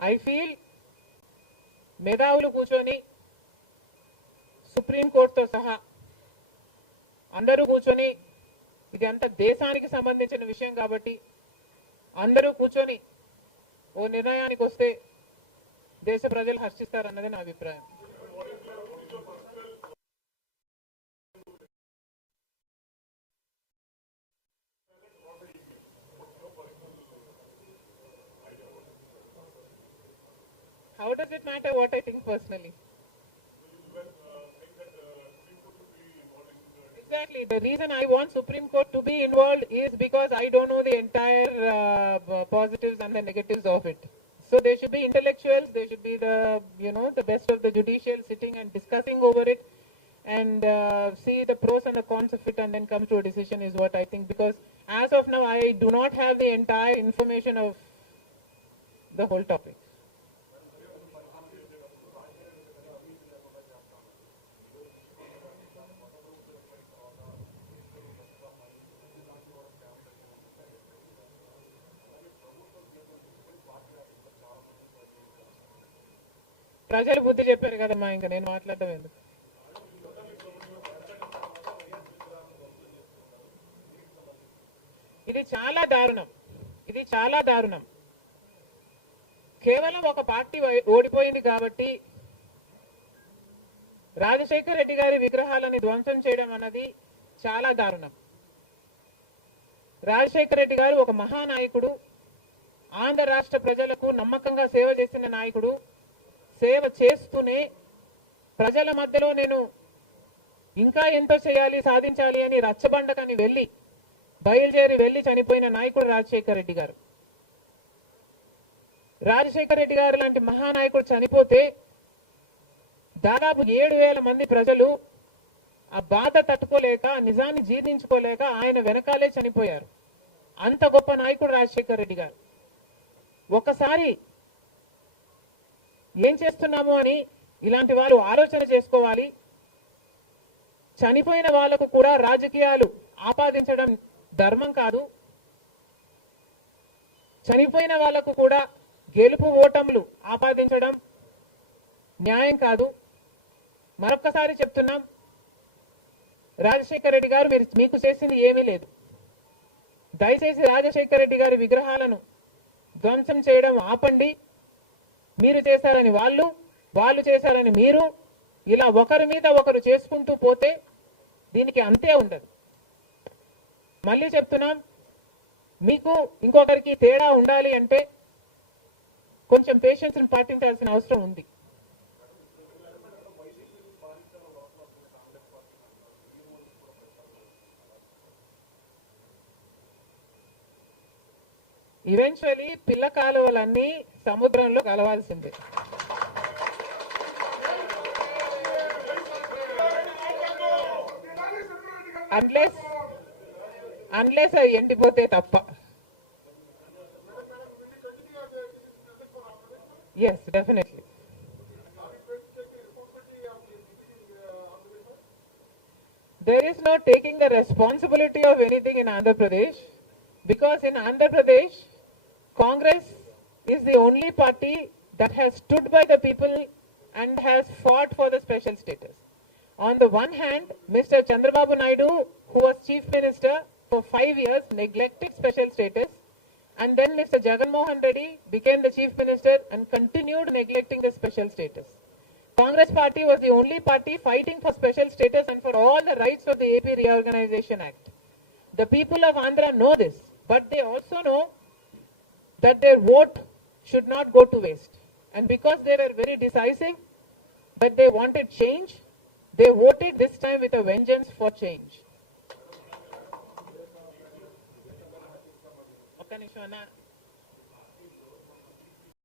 I feel మేధావులు కూర్చొని సుప్రీంకోర్టుతో సహా అందరూ కూర్చొని, ఇది అంత దేశానికి సంబంధించిన విషయం కాబట్టి అందరూ కూర్చొని ఓ నిర్ణయానికి వస్తే దేశ ప్రజలు హర్షిస్తారన్నది నా అభిప్రాయం. How does it matter what I think personally? Exactly. The reason I want Supreme Court to be involved is because I don't know the entire positives and the negatives of it. So there should be intellectuals, there should be the best of the judicial sitting and discussing over it and see the pros and the cons of it and then come to a decision is what I think. Because as of now, I do not have the entire information of the whole topic. ప్రజలు బుద్ధి చెప్పారు కదమ్మా, ఇంకా నేను మాట్లాడటం ఎందుకు. ఇది చాలా దారుణం, ఇది చాలా దారుణం. కేవలం ఒక పార్టీ ఓడిపోయింది కాబట్టి రాజశేఖర రెడ్డి గారి విగ్రహాలని ధ్వంసం చేయడం అన్నది చాలా దారుణం. రాజశేఖర రెడ్డి గారు ఒక మహానాయకుడు, ఆంధ్ర రాష్ట్ర ప్రజలకు నమ్మకంగా సేవ చేసిన నాయకుడు. సేవ చేస్తూనే ప్రజల మధ్యలో నేను ఇంకా ఎంతో చేయాలి, సాధించాలి అని రచ్చబండకని బయలుదేరి వెళ్ళి చనిపోయిన నాయకుడు రాజశేఖర రెడ్డి గారు. రాజశేఖర రెడ్డి గారు లాంటి మహానాయకుడు చనిపోతే దాదాపు 7,000 మంది ప్రజలు ఆ బాధ తట్టుకోలేక, నిజాన్ని జీర్ణించుకోలేక ఆయన వెనకాలే చనిపోయారు. అంత గొప్ప నాయకుడు రాజశేఖర రెడ్డి గారు. ఒకసారి ఏం చేస్తున్నాము అని ఇలాంటి వాళ్ళు ఆలోచన చేసుకోవాలి. చనిపోయిన వాళ్లకు కూడా రాజకీయాలు ఆపాదించడం ధర్మం కాదు. చనిపోయిన వాళ్లకు కూడా గెలుపు ఓటములు ఆపాదించడం న్యాయం కాదు. మరొక్కసారి చెప్తున్నాం, రాజశేఖర రెడ్డి గారు మీకు చేసింది ఏమీ లేదు. దయచేసి రాజశేఖర రెడ్డి గారి విగ్రహాలను ధ్వంసం చేయడం ఆపండి. మీరు చేశారని వాళ్ళు చేశారని మీరు, ఇలా ఒకరి మీద ఒకరు చేసుకుంటూ పోతే దీనికి అంతే ఉండదు. మళ్ళీ చెప్తున్నాం, మీకు ఇంకొకరికి తేడా ఉండాలి అంటే కొంచెం పేషెన్స్ పాటించాల్సిన అవసరం ఉంది. ఈవెన్చువలీ పిల్ల కాలువలన్నీ సముద్రంలో కలవాల్సిందే. అన్లెస్ అవి ఎండిపోతే తప్ప. Yes, definitely. There is no taking the responsibility of anything in Andhra Pradesh, because in Andhra Pradesh, Congress is the only party that has stood by the people and has fought for the special status. On the one hand, Mr. Chandrababu Naidu, who was Chief Minister for 5 years, neglected special status, and then Mr. Jagan Mohan Reddy became the Chief Minister and continued neglecting the special status. Congress party was the only party fighting for special status and for all the rights of the AP Reorganization Act. The people of Andhra know this, but they also know that their vote should not go to waste. And because they were very decisive, but they wanted change, they voted this time with a vengeance for change.